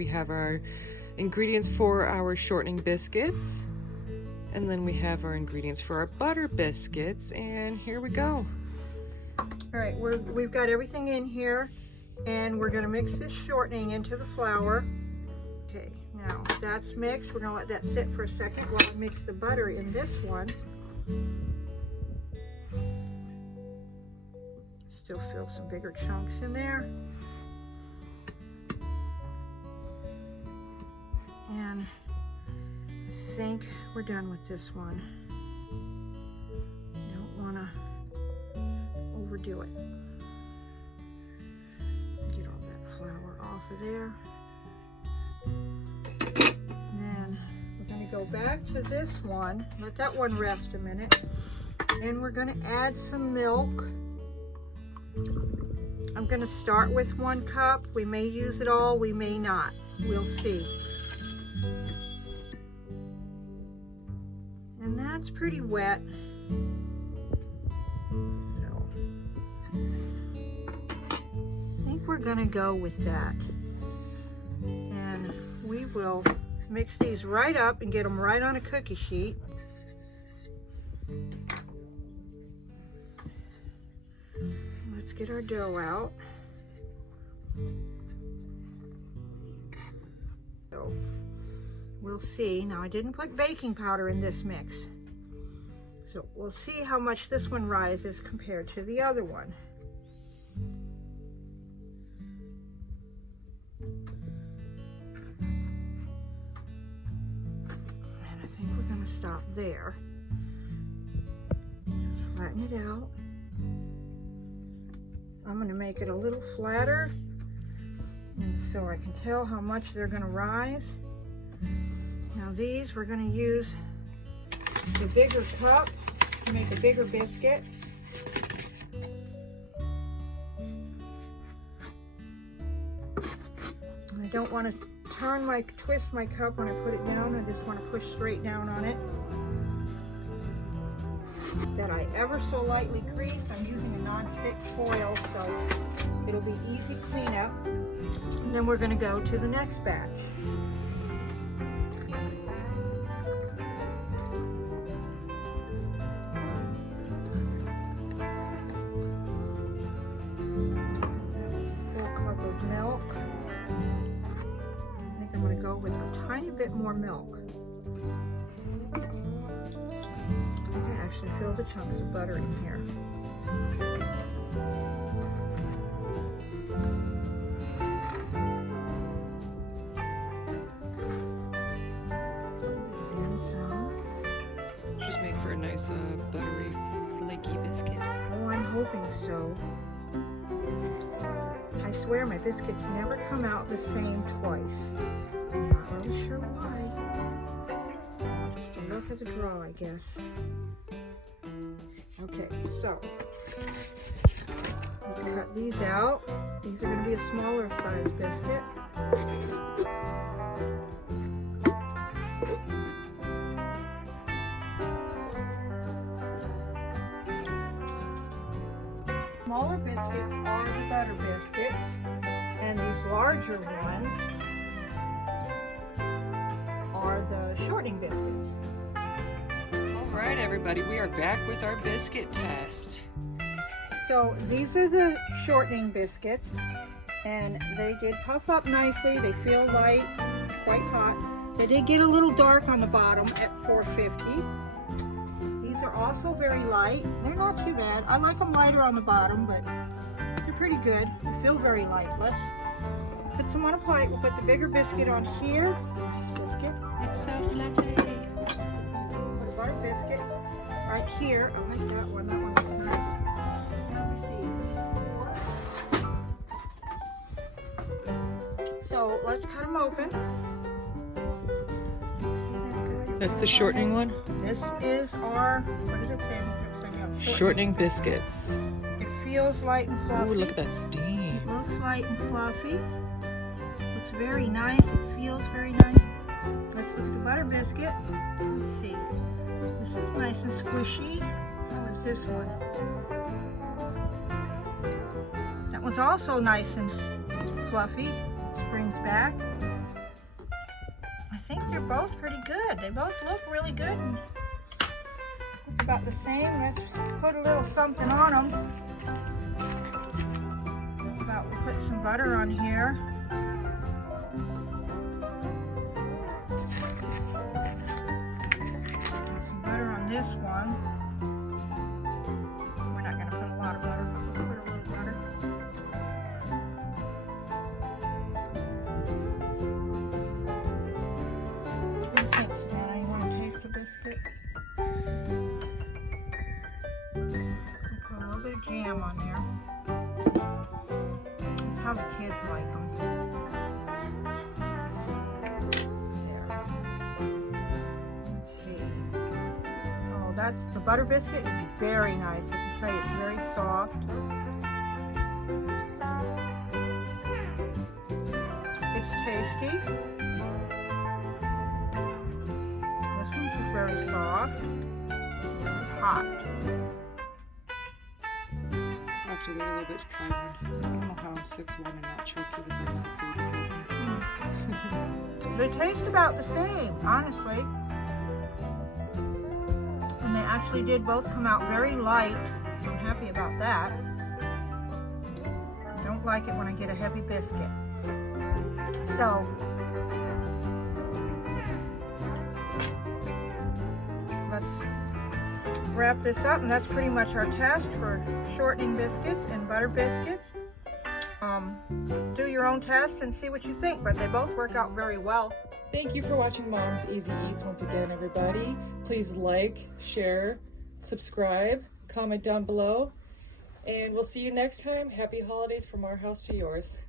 We have our ingredients for our shortening biscuits, and then we have our ingredients for our butter biscuits, and here we go. All right, we've got everything in here, and we're going to mix this shortening into the flour. Okay, now that's mixed. We're going to let that sit for a second while I mix the butter in this one. Still feel some bigger chunks in there. And I think we're done with this one. Don't want to overdo it. Get all that flour off of there. And then we're going to go back to this one. Let that one rest a minute. And we're going to add some milk. I'm going to start with 1 cup. We may use it all, we may not. We'll see. And that's pretty wet. So I think we're going to go with that. And we will mix these right up and get them right on a cookie sheet. Let's get our dough out. So we'll see. Now I didn't put baking powder in this mix, so we'll see how much this one rises compared to the other one. And I think we're going to stop there. Just flatten it out. I'm going to make it a little flatter, and so I can tell how much they're going to rise. Now these, we're going to use the bigger cup to make a bigger biscuit. And I don't want to twist my cup when I put it down. I just want to push straight down on it. That I ever so lightly grease. I'm using a non-stick foil, so it'll be easy cleanup. And then we're going to go to the next batch. Milk. I think I'm going to go with a tiny bit more milk. I can actually feel the chunks of butter in here. Just make for a nice buttery, flaky biscuit. Oh, I'm hoping so. I swear my biscuits never come out the same twice. I'm not really sure why. Just a look at the draw, I guess. Okay, so let's cut these out. These are going to be a smaller size biscuit. Smaller biscuits are the butter biscuits, and these larger ones are the shortening biscuits. All right, everybody, we are back with our biscuit test. So these are the shortening biscuits, and they did puff up nicely. They feel light, quite hot. They did get a little dark on the bottom at 450. These are also very light. They're not too bad. I like them lighter on the bottom, but they're pretty good. They feel very light. Let's put some on a plate. We'll put the bigger biscuit on here. Nice biscuit. It's so fluffy. Put a butter biscuit right here. I like that one. That one looks nice. Now we see. So let's cut them open. That's the shortening one? This is our, what does it say? Shortening biscuits. It feels light and fluffy. Ooh, look at that steam. It looks light and fluffy. Looks very nice. It feels very nice. Let's look at the butter biscuit. Let's see. This is nice and squishy. How is this one? That one's also nice and fluffy. Springs back. think they're both pretty good. They both look really good and look about the same. Let's put a little something on them. We'll put some butter on here. Put some butter on this one. We're not going to put a lot of butter, but we'll put a little butter. What do you think, Savannah? You want to taste the biscuit? We'll put a little bit of jam on there. How the kids like them. There. Let's see. Oh, that's the butter biscuit is very nice. I can tell you it's very soft. It's tasty. This one's just very soft. Hot. I'll have to wait a little bit to try one. I don't know how I'm 6'1" and not choke you with that food. They taste about the same, honestly. And they actually did both come out very light. So I'm happy about that. I don't like it when I get a heavy biscuit. So let's wrap this up, and that's pretty much our test for shortening biscuits and butter biscuits. Do your own test and see what you think, but they both work out very well. Thank you for watching Mom's Easy Eats once again, everybody. Please like, share, subscribe, comment down below, and we'll see you next time. Happy holidays from our house to yours.